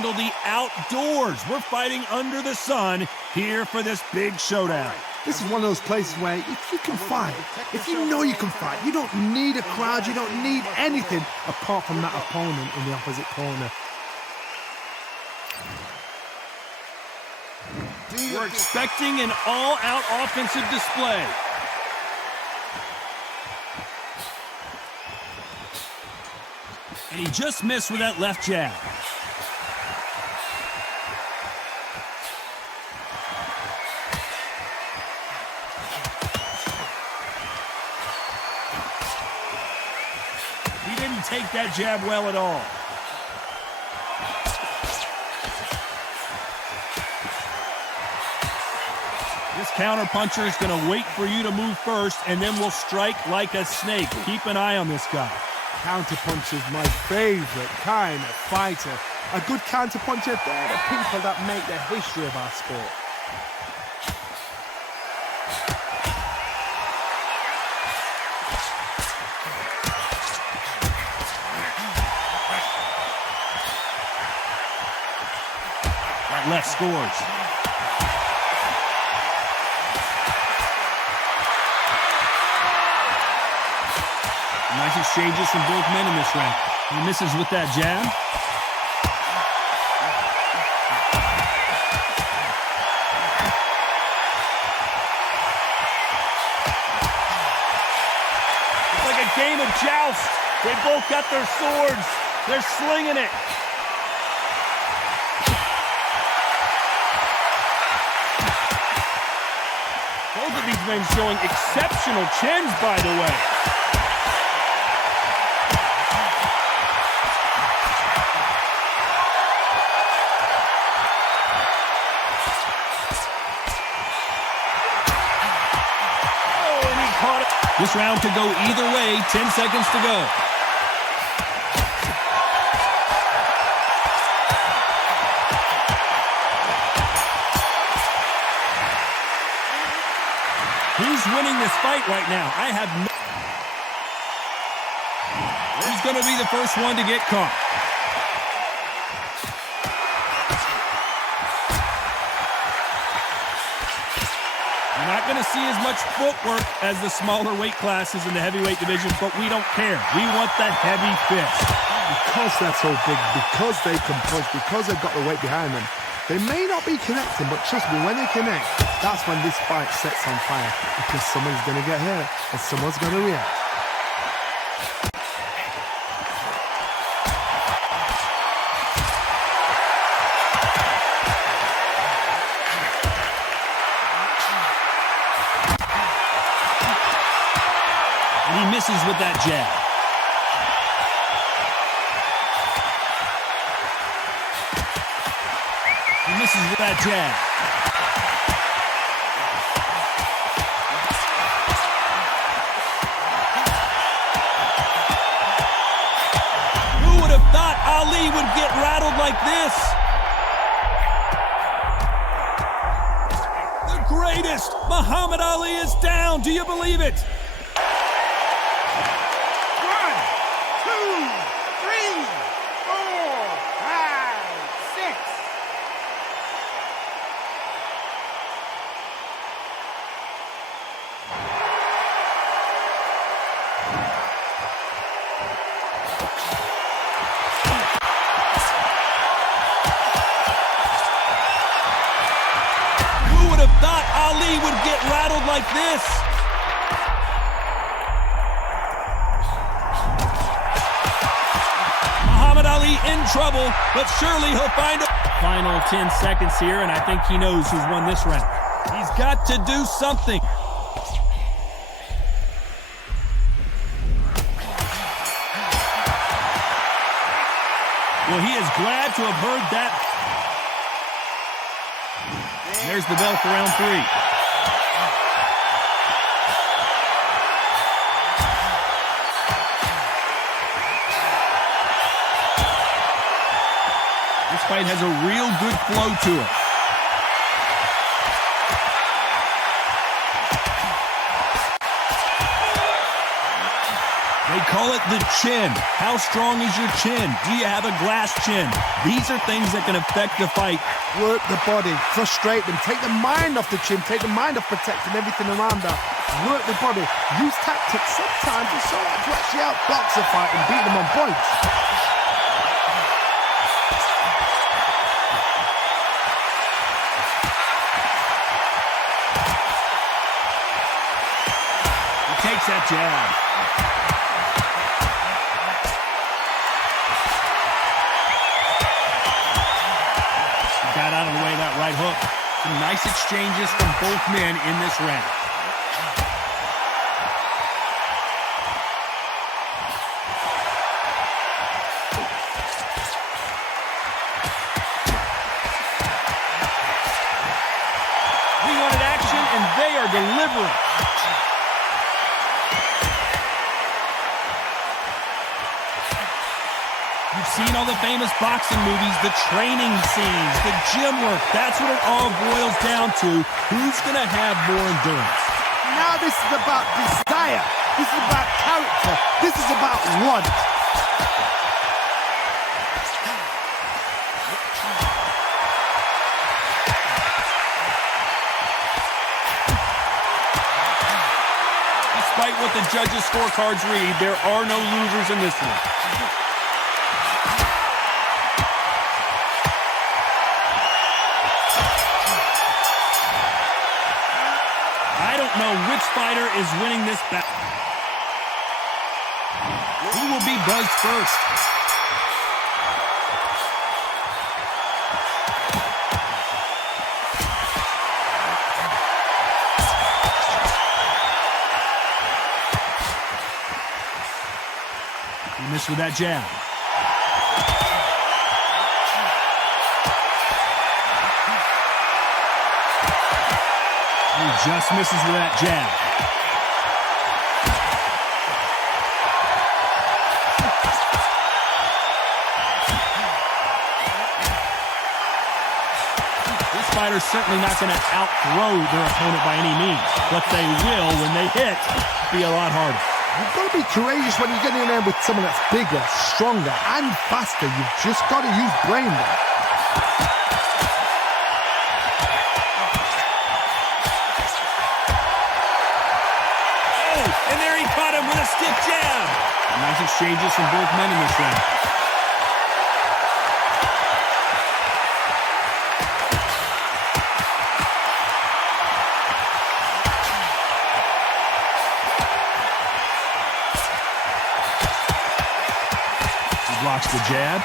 Handle the outdoors. We're fighting under the sun here for this big showdown. This is one of those places where if you can fight, if you know you can fight, you don't need a crowd, you don't need anything apart from that opponent in the opposite corner. We're expecting an all-out offensive display. And he just missed with that left jab. He didn't take that jab well at all. This counterpuncher is going to wait for you to move first, and then will strike like a snake. Keep an eye on this guy. Counterpuncher is my favorite kind of fighter. A good counterpuncher, they're the people that make the history of our sport. That left scores. Nice exchanges from both men in this round. He misses with that jab. It's like a game of joust. They both got their swords. They're slinging it. Both of these men showing exceptional chins, by the way. This round could go either way. 10 seconds to go. Who's winning this fight right now? I have no... Who's going to be the first one to get caught? We're not going to see as much footwork as the smaller weight classes in the heavyweight division, but we don't care. We want the heavy fist. Because they're so big, because they can punch, because they've got the weight behind them, they may not be connecting, but trust me, when they connect, that's when this fight sets on fire, because someone's going to get hurt and someone's going to react. And he misses with that jab. He misses with that jab. Who would have thought Ali would get rattled like this? The greatest! Muhammad Ali is down. Do you believe it? Would get rattled like this. Muhammad Ali in trouble, but surely he'll find a... Final 10 seconds here, and I think he knows who's won this round. He's got to do something. Well, he is glad to have heard that. There's the bell for round 3. This fight has a real good flow to it. They call it the chin. How strong is your chin? Do you have a glass chin? These are things that can affect the fight. Work the body, frustrate them, take the mind off the chin, take the mind off protecting everything around that. Work the body, use tactics sometimes so that to actually outbox a fight and beat them on points. He takes that jab. Got out of the way of that right hook. Some nice exchanges from both men in this round. We wanted action, and they are delivering. You've seen all the famous boxing movies, the training scenes, the gym work. That's what it all boils down to. Who's going to have more endurance? Now this is about desire. This is about character. This is about want. Despite what the judges' scorecards read, there are no losers in this one. I don't know which fighter is winning this battle. Who will be buzzed first? He missed with that jab. He just misses with that jab. This fighter's certainly not going to outthrow their opponent by any means, but they will, when they hit, be a lot harder. You've got to be courageous when you're getting in there with someone that's bigger, stronger, and faster. You've just got to use brain there. And there he caught him with a stiff jab. Nice exchanges from both men in this round. He blocks the jab.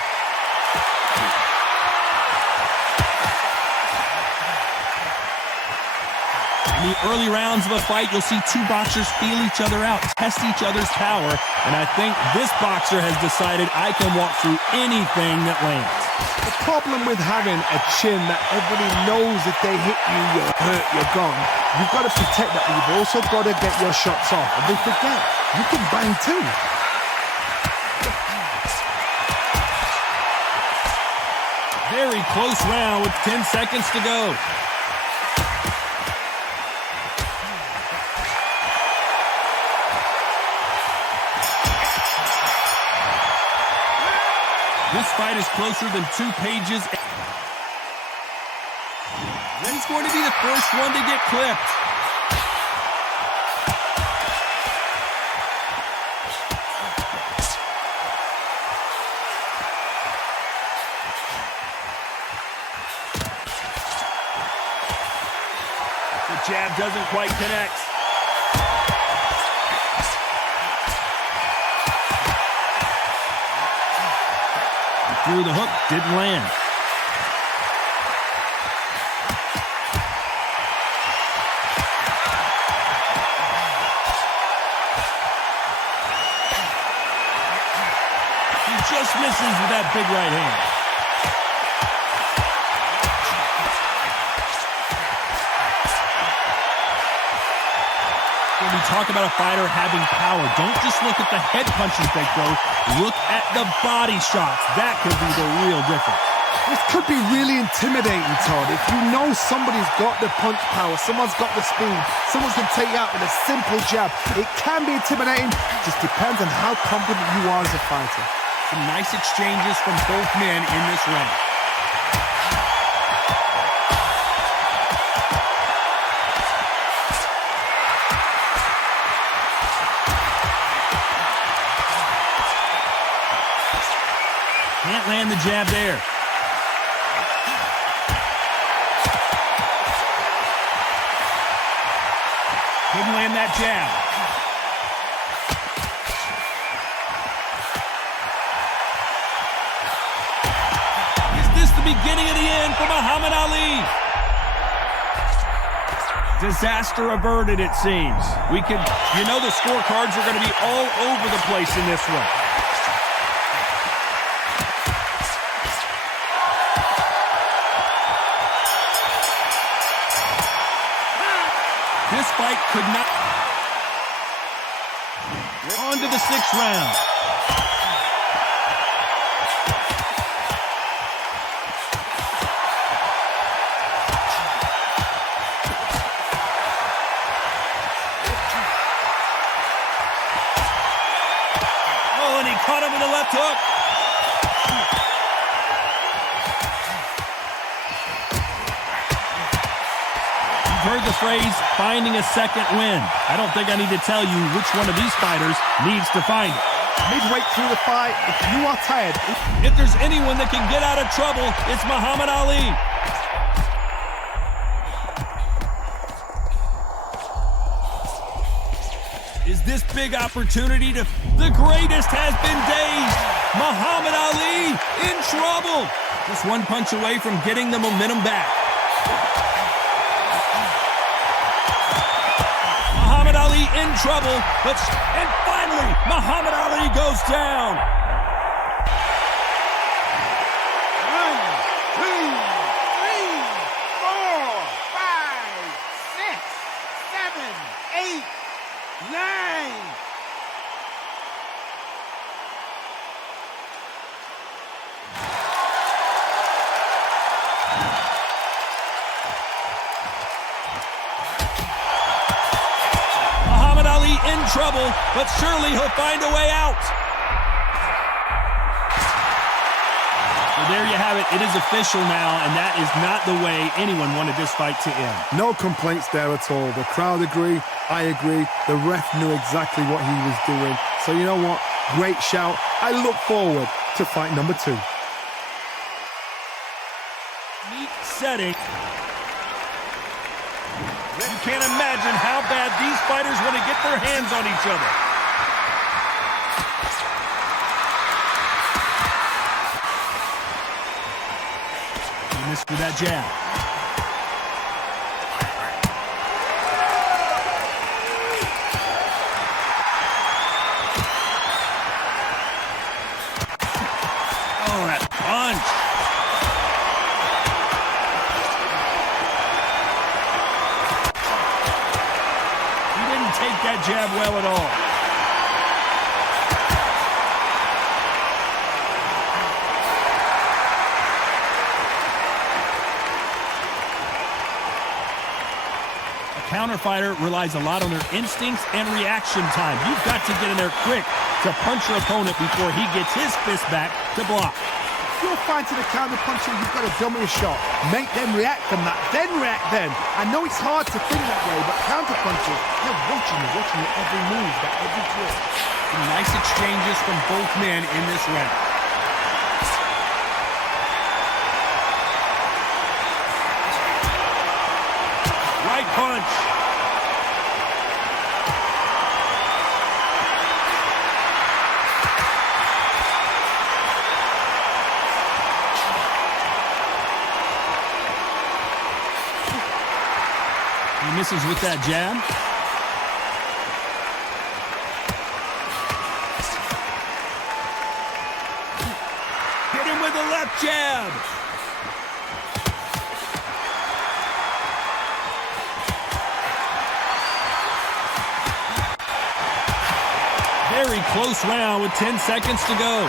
In the early rounds of a fight, you'll see two boxers feel each other out, test each other's power, and I think this boxer has decided I can walk through anything that lands. The problem with having a chin that everybody knows if they hit you, you're hurt, you're gone. You've got to protect that, but you've also got to get your shots off. And don't forget, you can bang too. Very close round with 10 seconds to go. This fight is closer than 2 pages. Then he's going to be the first one to get clipped. The jab doesn't quite connect. Through the hook, didn't land. He just misses with that big right hand. When we talk about a fighter having power, don't just look at the head punches they throw. Look at the body shots. That could be the real difference. This could be really intimidating, Todd. If you know somebody's got the punch power, someone's got the speed, someone can take you out with a simple jab, it can be intimidating. Just depends on how confident you are as a fighter. Some nice exchanges from both men in this round. Can't land the jab there. Couldn't land that jab. Is this the beginning of the end for Muhammad Ali? Disaster averted, it seems. The scorecards are going to be all over the place in this one. This fight could not. We're on to the 6th round. Oh, and he caught him with a left hook. Heard the phrase, finding a second win. I don't think I need to tell you which one of these fighters needs to find it. Midway through the fight, if you are tired... If there's anyone that can get out of trouble, it's Muhammad Ali. Is this big opportunity to... The greatest has been dazed. Muhammad Ali in trouble. Just one punch away from getting the momentum back. Muhammad Ali in trouble, and finally, Muhammad Ali goes down. 1, 2, 3, 4, 5, 6, 7, 8, 9. In trouble, but surely he'll find a way out. So there you have it. It is official now, and that is not the way anyone wanted this fight to end. No complaints there at all. The crowd agree. I agree. The ref knew exactly what he was doing. So you know what? Great shout. I look forward to fight number 2. Neat setting. You can't imagine how bad these fighters want to get their hands on each other. He missed with that jab. Oh, that punch. Take that jab well at all. A counter fighter relies a lot on their instincts and reaction time. You've got to get in there quick to punch your opponent before he gets his fist back to block. If you're fighting a counter puncher, you've got to dummy a shot. Make them react from that, then react then. I know it's hard to think that way, but counter punchers, they're watching your every move, that every twist. Some nice exchanges from both men in this round. Right punch. He misses with that jab. Hit him with a left jab. Very close round with 10 seconds to go.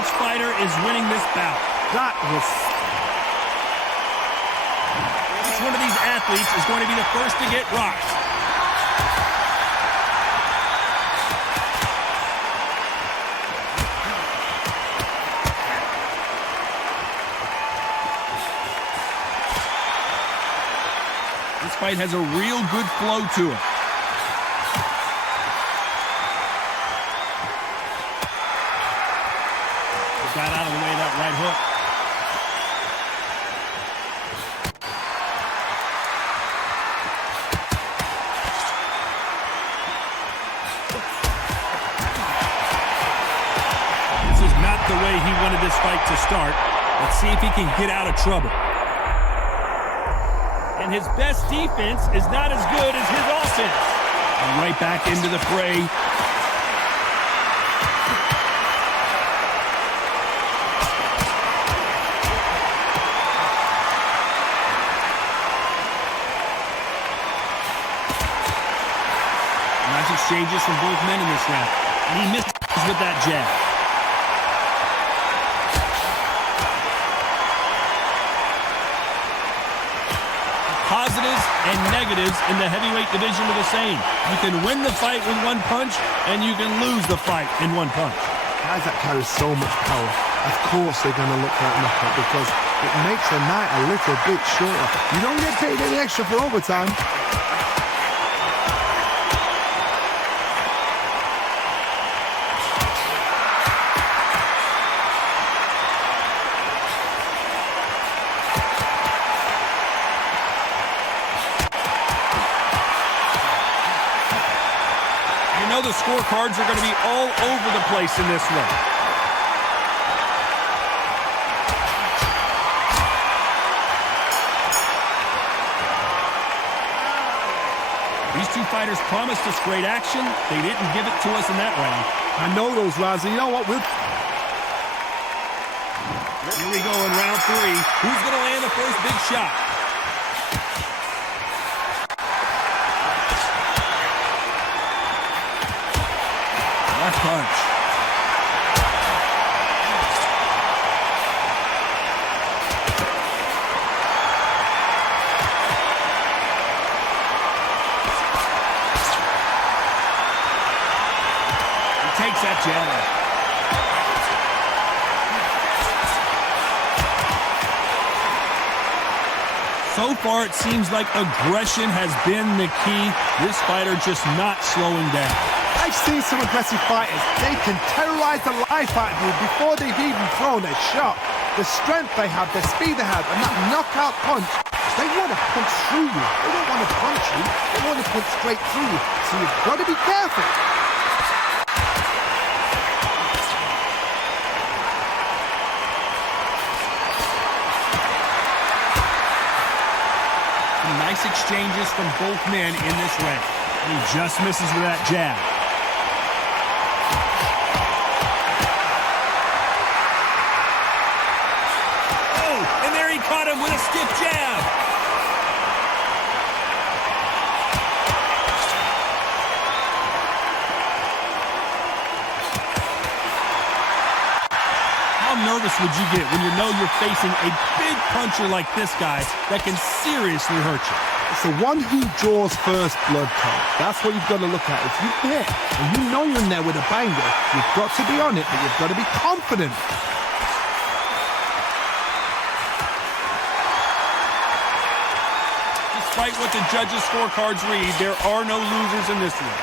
which fighter is winning this bout? That was... Which one of these athletes is going to be the first to get rocked? This fight has a real good flow to it. Got out of the way of that right hook. This is not the way he wanted this fight to start. Let's see if he can get out of trouble. And his best defense is not as good as his offense. And right back into the fray. Nice exchanges from both men in this round. And he misses with that jab. Positives and negatives in the heavyweight division are the same. You can win the fight with one punch, and you can lose the fight in one punch. Guys that carry so much power, of course they're going to look for that knockout because it makes a night a little bit shorter. You don't get paid any extra for overtime. The scorecards are going to be all over the place in this one. These two fighters promised us great action. They didn't give it to us in that round. I know those rounds. You know what? Here we go in round 3. Who's going to land the first big shot? Left punch. He takes that jab. So far, it seems like aggression has been the key. This fighter just not slowing down. I've seen some aggressive fighters. They can terrorize the life out of you before they've even thrown a shot. The strength they have, the speed they have, and that knockout punch, they want to punch through you. They don't want to punch you. They want to punch straight through you. So you've got to be careful. Some nice exchanges from both men in this round. He just misses with that jab. Caught him with a stiff jab. How nervous would you get when you know you're facing a big puncher like this guy that can seriously hurt you? It's the one who draws first blood card. That's what you've got to look at. If you hit and you know you're in there with a banger, you've got to be on it, but you've got to be confident. Despite what the judges' scorecards read, there are no losers in this one.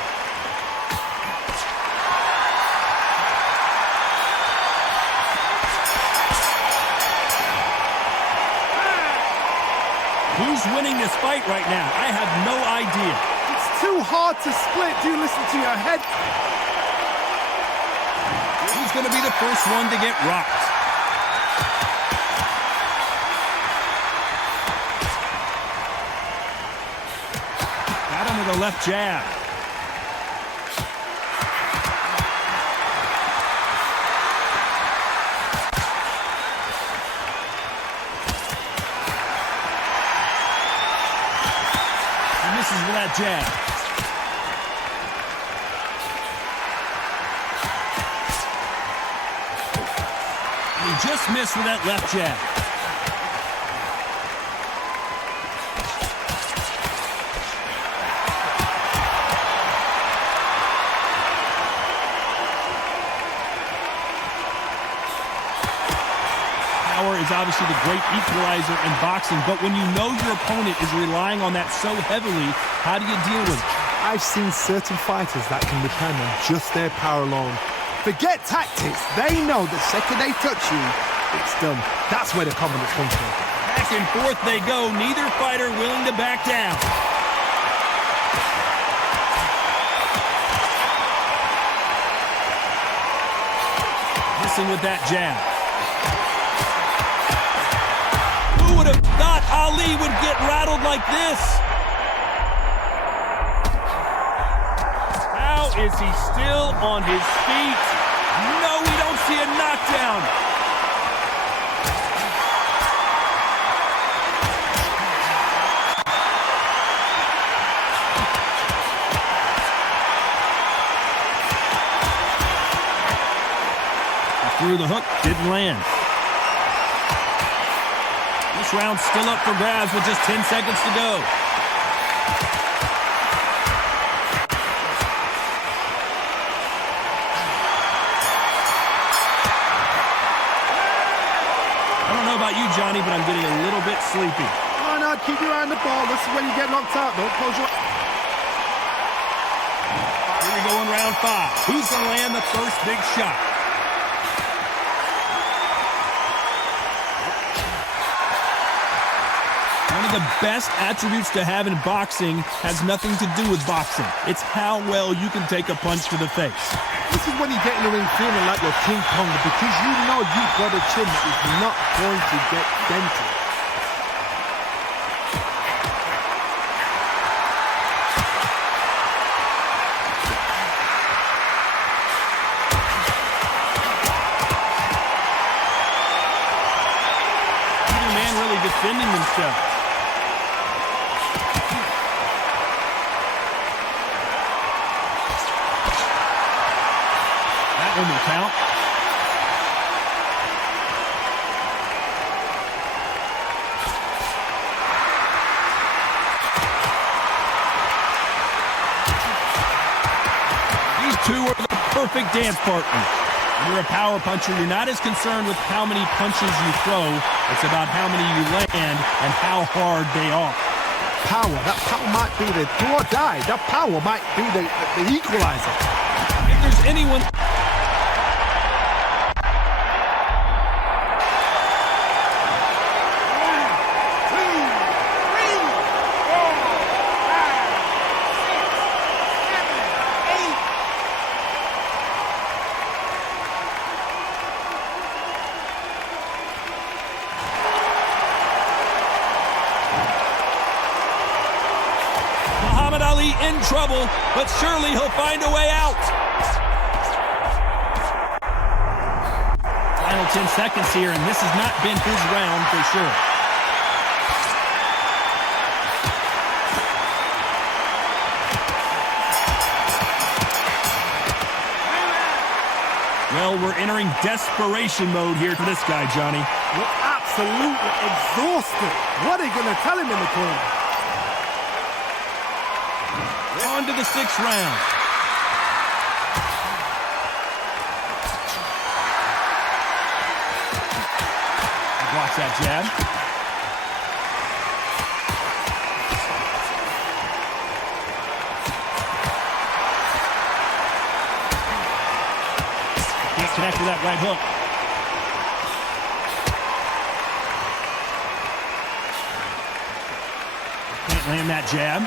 Who's winning this fight right now? I have no idea. It's too hard to split. Do listen to your head. Who's going to be the first one to get rocked? Got him with a left jab. Misses with that jab. just missed with that left jab. Power is obviously the great equalizer in boxing, but when you know your opponent is relying on that so heavily, how do you deal with it? I've seen certain fighters that can depend on just their power alone. Forget tactics. They know the second they touch you, it's done. That's where the confidence comes from. Back and forth they go, neither fighter willing to back down. Missing with that jab. Who would have thought Ali would get rattled like this? How is he still on his feet? No, we don't see a knockdown. Through the hook, didn't land. This round's still up for grabs with just 10 seconds to go. I don't know about you, Johnny, but I'm getting a little bit sleepy. Oh, no, keep your eye on the ball. This is when you get knocked out. Don't close your... Here we go in round 5. Who's going to land the first big shot? One of the best attributes to have in boxing has nothing to do with boxing. It's how well you can take a punch to the face. This is when you get in the ring feeling like you're King Kong because you know you've got a chin that is not going to get dented. Either man really defending themselves. One will count. These two are the perfect dance partners. When you're a power puncher, you're not as concerned with how many punches you throw. It's about how many you land and how hard they are. Power. That power might be the do or die. That power might be the equalizer. If there's anyone... Ali in trouble, but surely he'll find a way out. Final 10 seconds here, and this has not been his round for sure. Well, we're entering desperation mode here for this guy, Johnny. We're absolutely exhausted. What are you going to tell him in the corner? On to the 6th round. Blocks that jab. Can't connect with that right hook. Can't land that jab.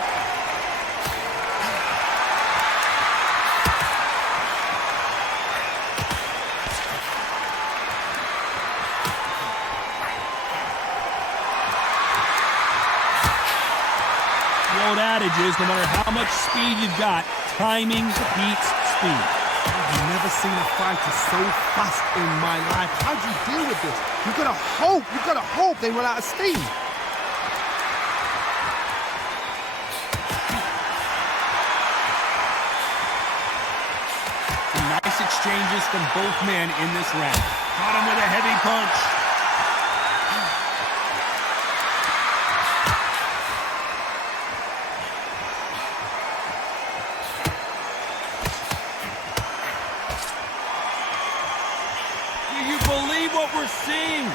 Adage is no matter how much speed you've got, timing beats speed. I've never seen a fighter so fast in my life. How do you deal with this? You've got to hope they run out of steam. Some nice Nice exchanges from both men in this round. Caught him with a heavy punch. Do you believe what we're seeing?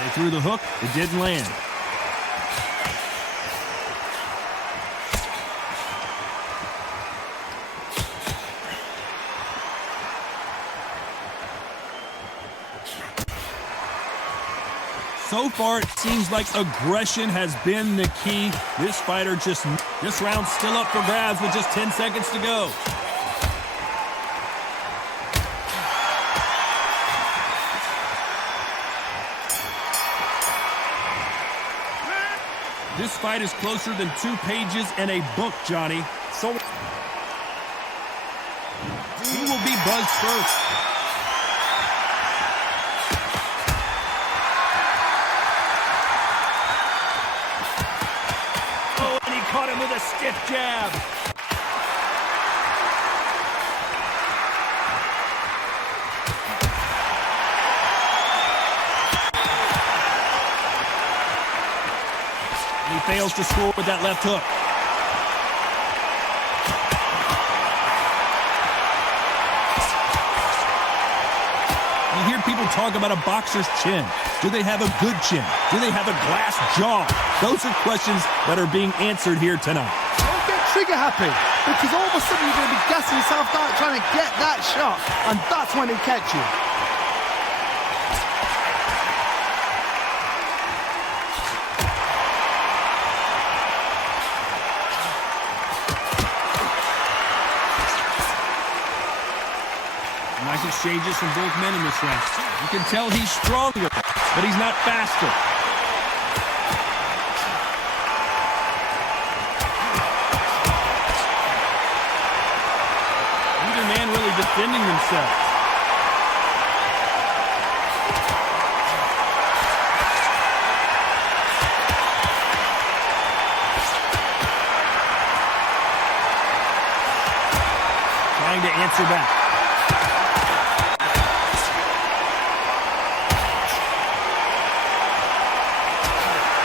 They threw the hook. It didn't land. So far, it seems like aggression has been the key. This round's still up for grabs with just 10 seconds to go. This fight is closer than 2 pages in a book, Johnny. So he will be buzzed first. Caught him with a stiff jab. He fails to score with that left hook. You hear people talk about a boxer's chin. Do they have a good chin? Do they have a glass jaw? Those are questions that are being answered here tonight. Don't get trigger happy, because all of a sudden you're going to be gassing yourself out trying to get that shot, and that's when they catch you. Nice exchanges from both men in this round. You can tell he's stronger, but he's not faster. Neither man really defending themselves. Trying to answer back.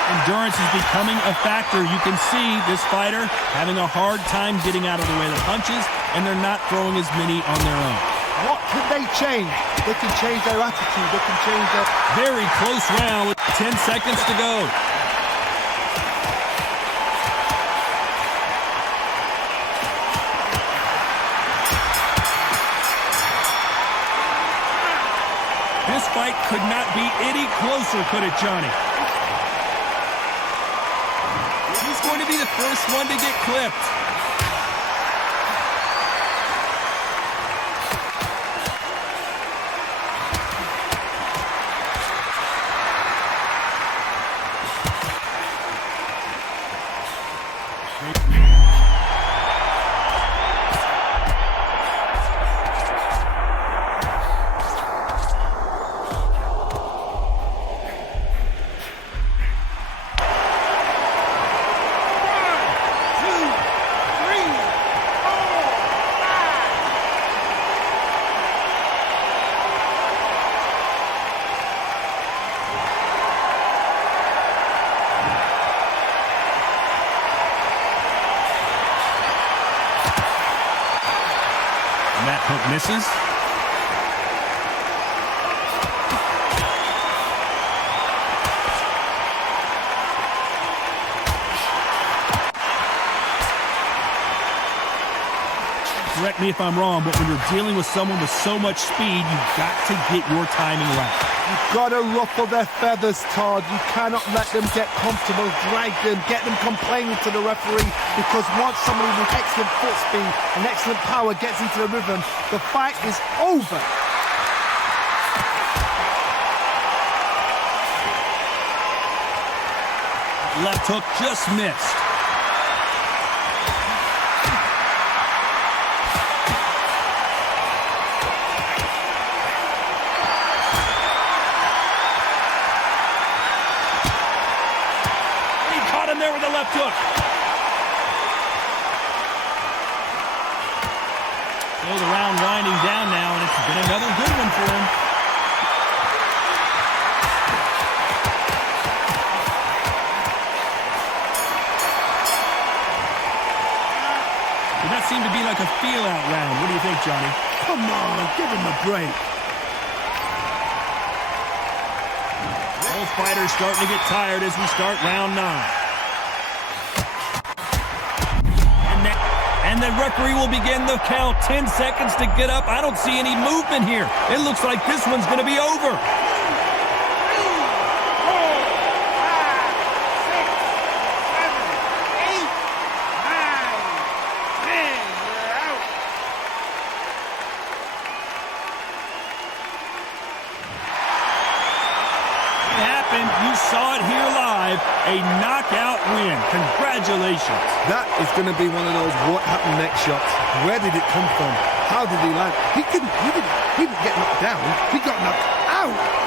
Endurance is becoming a factor. You can see this fighter having a hard time getting out of the way of the punches, and they're not throwing as many on their own. What can they change? They can change their attitude. They can change their... Very close round with 10 seconds to go. This fight could not be any closer, could it, Johnny? He's going to be the first one to get clipped. That hook misses. Correct me if I'm wrong, but when you're dealing with someone with so much speed, you've got to get your timing right. You've got to ruffle their feathers, Todd. You cannot let them get comfortable, drag them, get them complaining to the referee, because once somebody with excellent foot speed and excellent power gets into the rhythm, the fight is over. Left hook just missed. There with a a left hook. So the round winding down now, and it's been another good one for him. Did that seem to be like a feel-out round? What do you think, Johnny? Come on, give him a break. Both fighters starting to get tired as we start round 9. And the referee will begin the count. 10 seconds to get up. I don't see any movement here. It looks like this one's going to be over. 3, 4, 5, 6, 7, 8, 9, 10. You're out. It happened. You saw it here live. A knockout win. Congratulations. That is going to be one of those what happened next shots. Where did it come from? How did he land? He didn't get knocked down. He got knocked out.